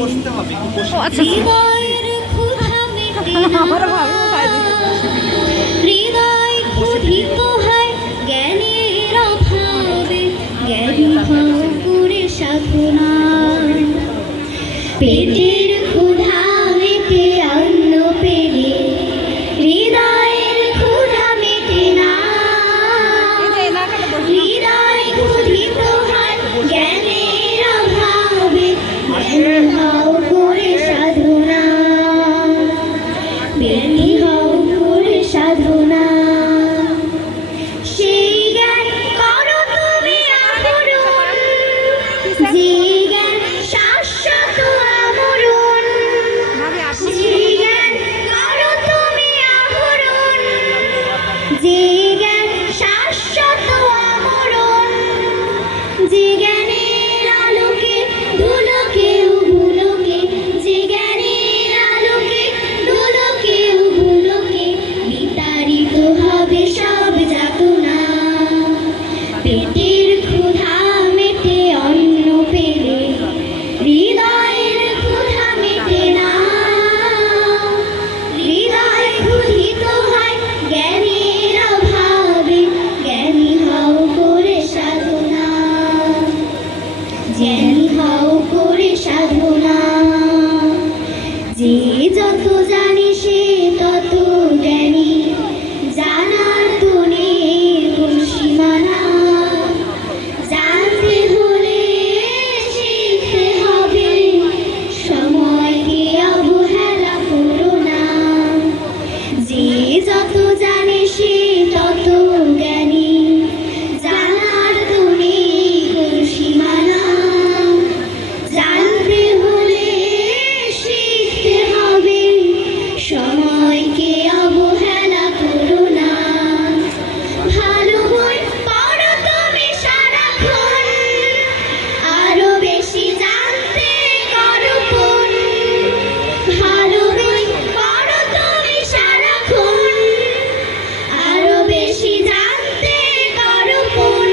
আচ্ছা হৃদয় ক্ষুধিত হয় জ্ঞানের অভাবে, জ্ঞানী হও করে সাধনা। পেটের ক্ষুধা মেটে অন্ন পেলে, হৃদয়ের ক্ষুধা মেটে না। হৃদয় ক্ষুধিত হয় জ্ঞানের অভাবে, জ্ঞানী হও করে সাধনা। জ্ঞানী হও করে সাধনা। সেই জ্ঞান করো তুমি আহরণ, যে জ্ঞান শাশ্বত আমরণ। সেই জ্ঞান করো তুমি আহরণ, যে জ্ঞান শাশ্বত আমরণ। যে জ্ঞানের আলোকে ধুলোকে ভুলোকে, যে জ্ঞানের আলোকে ধুলোকে ভুলোকে বিতাড়িত হবে সব যাতনা। পেটের ক্ষুধা মেটে অন্ন পেলে, হৃদয়ের ক্ষুধা মেটে না। হৃদয় ক্ষুধিত হয় জ্ঞানের অভাবে, জ্ঞানী হও করে সাধনা। জ্ঞানী হও করে সাধনা। যে যত জানে সে তত জ্ঞানী, জানার তো নেই কোন সীমানা। জানতে হলে শিখতে হবে, সময়কে অবহেলা করো না। যে যত জানে সে তত জ্ঞানী, জানার তো নেই কোন সীমানা। জানতে হলে শিখতে হবে, সময়কে অবহেলা করো না। ভালো বই পড়ো তুমি সারাক্ষণ, আরো বেশি জানতে করো পণ। ভালো বই পড়ো তুমি সারাক্ষণ, আরো বেশি জানতে করো পণ।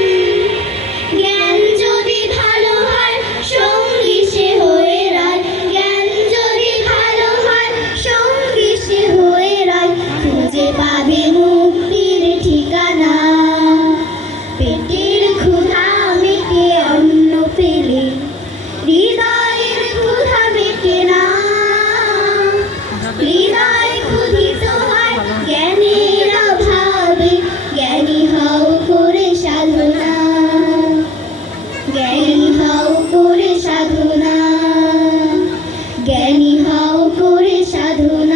জ্ঞান যদি ভালো হয় সঙ্গী সে হয়ে রায়, জ্ঞান যদি ভালো হয় সঙ্গী সে হয়ে রায়। খুঁজে পাবে মুক্তির ঠিকানা। পেটের ক্ষুধা মেটে অন্ন পেলে, হৃদয়ের ক্ষুধা মেটে না। হৃদয় ক্ষুধিত হয় জ্ঞানের অভাবে, জ্ঞানী হও করে সাধনা। জ্ঞানী হও করে সাধনা। জ্ঞানী হও করে সাধনা।